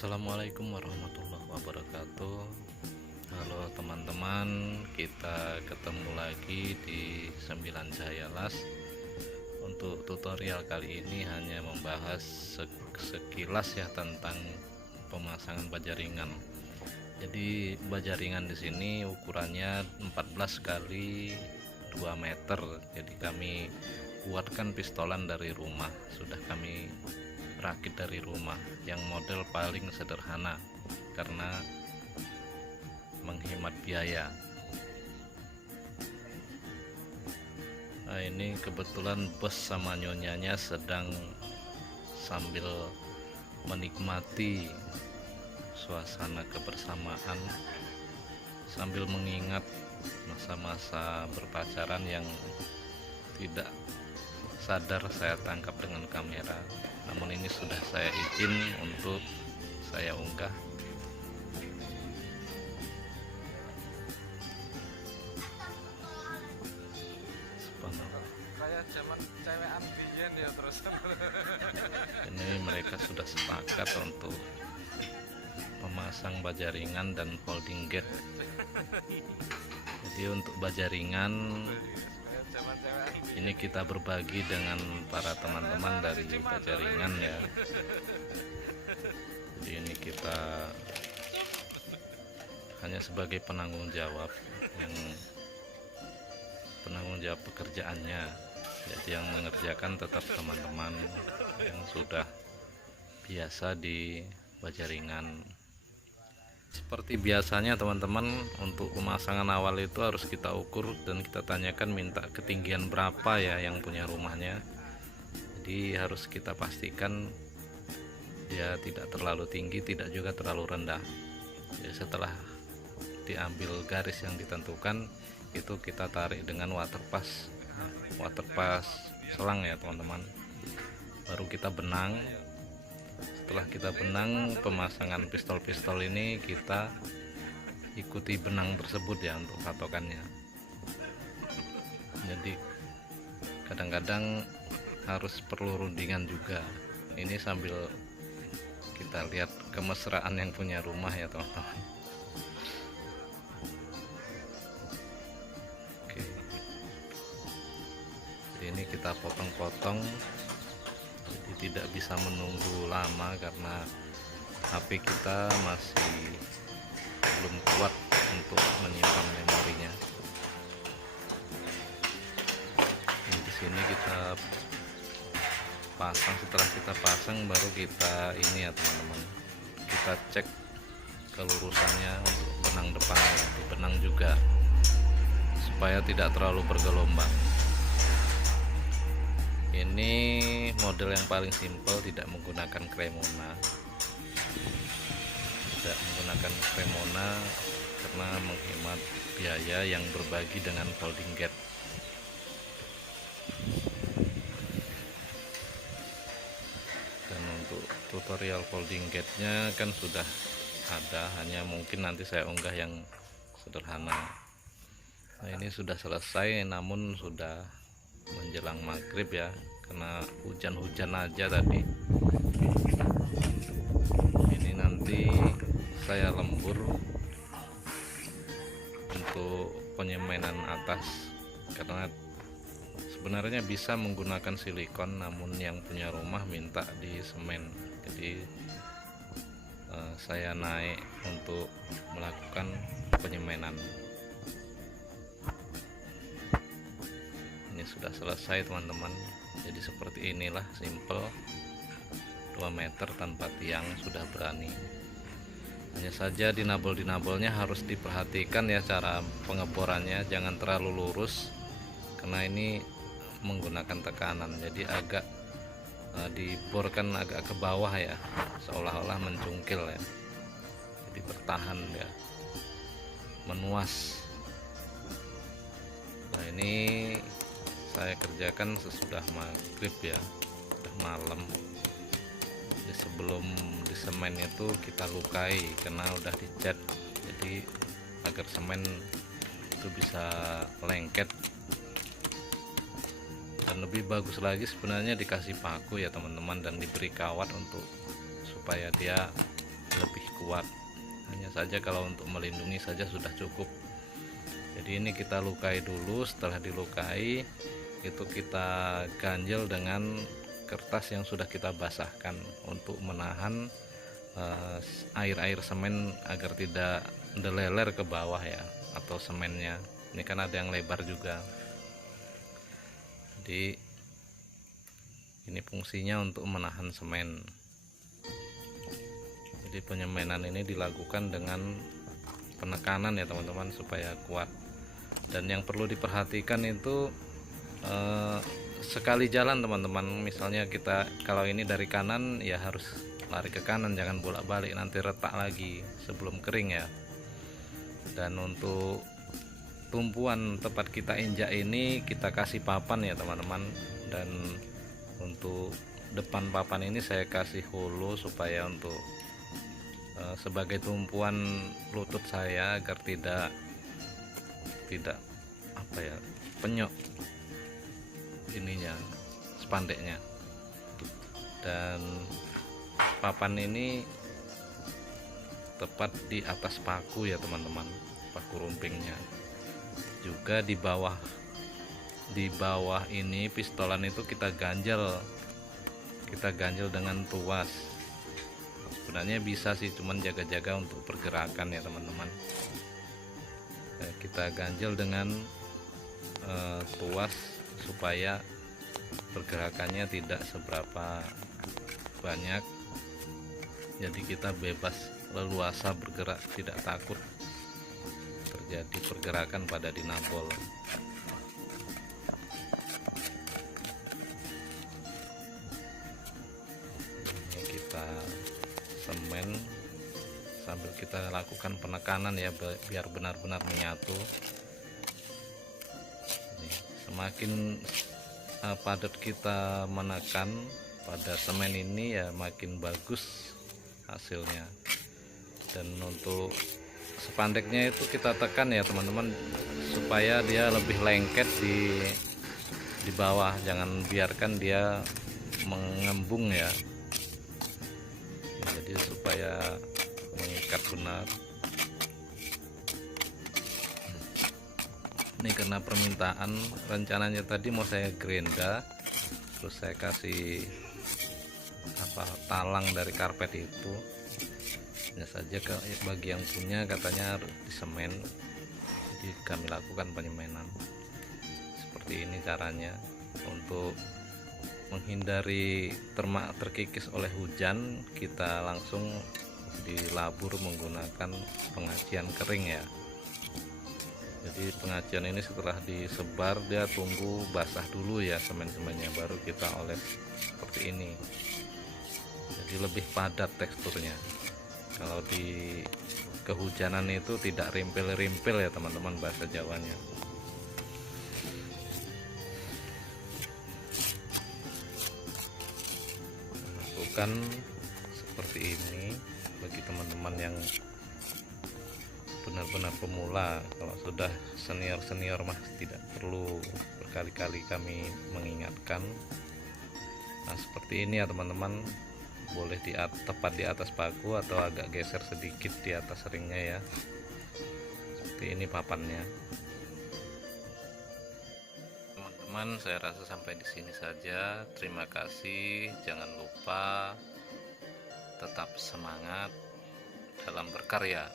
Assalamualaikum warahmatullahi wabarakatuh. Halo teman-teman, kita ketemu lagi di 9 Cahaya Las. Untuk tutorial kali ini hanya membahas sekilas ya tentang pemasangan baja ringan. Jadi baja ringan di sini ukurannya 14 kali 2 meter. Jadi kami buatkan pistolan dari rumah, sudah kami rakit dari rumah yang model paling sederhana karena menghemat biaya. Nah, ini kebetulan bos sama nyonyanya sedang sambil menikmati suasana kebersamaan sambil mengingat masa-masa berpacaran yang tidak sadar saya tangkap dengan kamera. Namun ini sudah saya izin untuk saya unggah. Kayak zaman cewekan biyen ya terus. Ini mereka sudah sepakat untuk memasang baja ringan dan folding gate. Jadi untuk baja ringan ini kita berbagi dengan para teman-teman dari baja ringan ya. Jadi ini kita hanya sebagai penanggung jawab pekerjaannya. Jadi yang mengerjakan tetap teman-teman yang sudah biasa di baja ringan. Seperti biasanya teman-teman, untuk pemasangan awal itu harus kita ukur dan kita tanyakan minta ketinggian berapa ya yang punya rumahnya. Jadi harus kita pastikan dia tidak terlalu tinggi, tidak juga terlalu rendah. Jadi setelah diambil garis yang ditentukan, itu kita tarik dengan waterpass selang ya teman-teman. Baru kita benang. Setelah kita benang pemasangan pistol-pistol ini, kita ikuti benang tersebut ya untuk patokannya. Jadi kadang-kadang harus perlu rundingan juga. Ini sambil kita lihat kemesraan yang punya rumah ya teman-teman. Oke, jadi ini kita potong-potong. Jadi tidak bisa menunggu lama karena HP kita masih belum kuat untuk menyimpan memorinya. Ini di sini kita pasang. Setelah kita pasang baru kita ini ya teman-teman, kita cek kelurusannya untuk benang depannya, benang juga supaya tidak terlalu bergelombang. Ini model yang paling simpel, tidak menggunakan Cremona, karena menghemat biaya yang berbagi dengan folding gate. Dan untuk tutorial folding gate nya kan sudah ada, hanya mungkin nanti saya unggah yang sederhana. Nah, ini sudah selesai, namun sudah menjelang maghrib ya, karena hujan-hujan aja tadi. Ini nanti saya lembur untuk penyemainan atas, karena sebenarnya bisa menggunakan silikon, namun yang punya rumah minta di semen. Jadi saya naik untuk melakukan penyemainan. Ini sudah selesai teman-teman. Jadi seperti inilah, simple, 2 meter tanpa tiang sudah berani. Hanya saja dinabel-dinabelnya harus diperhatikan ya cara pengeborannya, jangan terlalu lurus karena ini menggunakan tekanan. Jadi agak diborkan agak ke bawah ya, seolah-olah mencungkil ya. Jadi bertahan ya, menuas. Nah, ini saya kerjakan sesudah maghrib ya, sudah malam. Jadi sebelum disemen itu kita lukai karena udah dicat, jadi agar semen itu bisa lengket. Dan lebih bagus lagi sebenarnya dikasih paku ya teman-teman, dan diberi kawat untuk supaya dia lebih kuat. Hanya saja kalau untuk melindungi saja sudah cukup. Jadi ini kita lukai dulu. Setelah dilukai itu kita ganjel dengan kertas yang sudah kita basahkan untuk menahan air-air semen agar tidak meleler ke bawah ya, atau semennya. Ini kan ada yang lebar juga. Jadi ini fungsinya untuk menahan semen. Jadi penyemanan ini dilakukan dengan penekanan ya teman-teman, supaya kuat. Dan yang perlu diperhatikan itu sekali jalan teman-teman, misalnya kita kalau ini dari kanan ya harus lari ke kanan, jangan bolak-balik, nanti retak lagi sebelum kering ya. Dan untuk tumpuan tempat kita injak ini kita kasih papan ya teman-teman, dan untuk depan papan ini saya kasih holo supaya untuk sebagai tumpuan lutut saya agar tidak apa ya, penyok ininya, spandeknya. Dan papan ini tepat di atas paku ya teman-teman, paku rumpingnya. Juga di bawah ini pistolan itu kita ganjel dengan tuas. Sebenarnya bisa sih, cuman jaga-jaga untuk pergerakan ya teman-teman. Kita ganjel dengan tuas supaya pergerakannya tidak seberapa banyak, jadi kita bebas leluasa bergerak, tidak takut terjadi pergerakan pada dinabol. Ini kita semen sambil kita lakukan penekanan ya, biar benar-benar menyatu. Semakin padat kita menekan pada semen ini ya makin bagus hasilnya. Dan untuk spandeknya itu kita tekan ya teman-teman, supaya dia lebih lengket di bawah, jangan biarkan dia mengembung ya. Jadi supaya mengikat benar. Ini karena permintaan, rencananya tadi mau saya gerinda, terus saya kasih talang dari karpet itu. Hanya saja bagi yang punya katanya di semen, jadi kami lakukan penyemanan seperti ini caranya. Untuk menghindari terkikis oleh hujan, kita langsung dilabur menggunakan pengacian kering ya. Jadi pengacian ini setelah disebar dia tunggu basah dulu ya semen-semennya, baru kita oles seperti ini. Jadi lebih padat teksturnya. Kalau di kehujanan itu tidak rimpil-rimpil ya teman-teman, bahasa Jawanya. Lakukan seperti ini bagi teman-teman yang benar-benar pemula. Kalau sudah senior mah tidak perlu berkali-kali kami mengingatkan. Nah seperti ini ya teman-teman, boleh tepat di atas paku atau agak geser sedikit di atas ringnya ya. Seperti ini papannya. Teman-teman, saya rasa sampai di sini saja. Terima kasih. Jangan lupa tetap semangat dalam berkarya.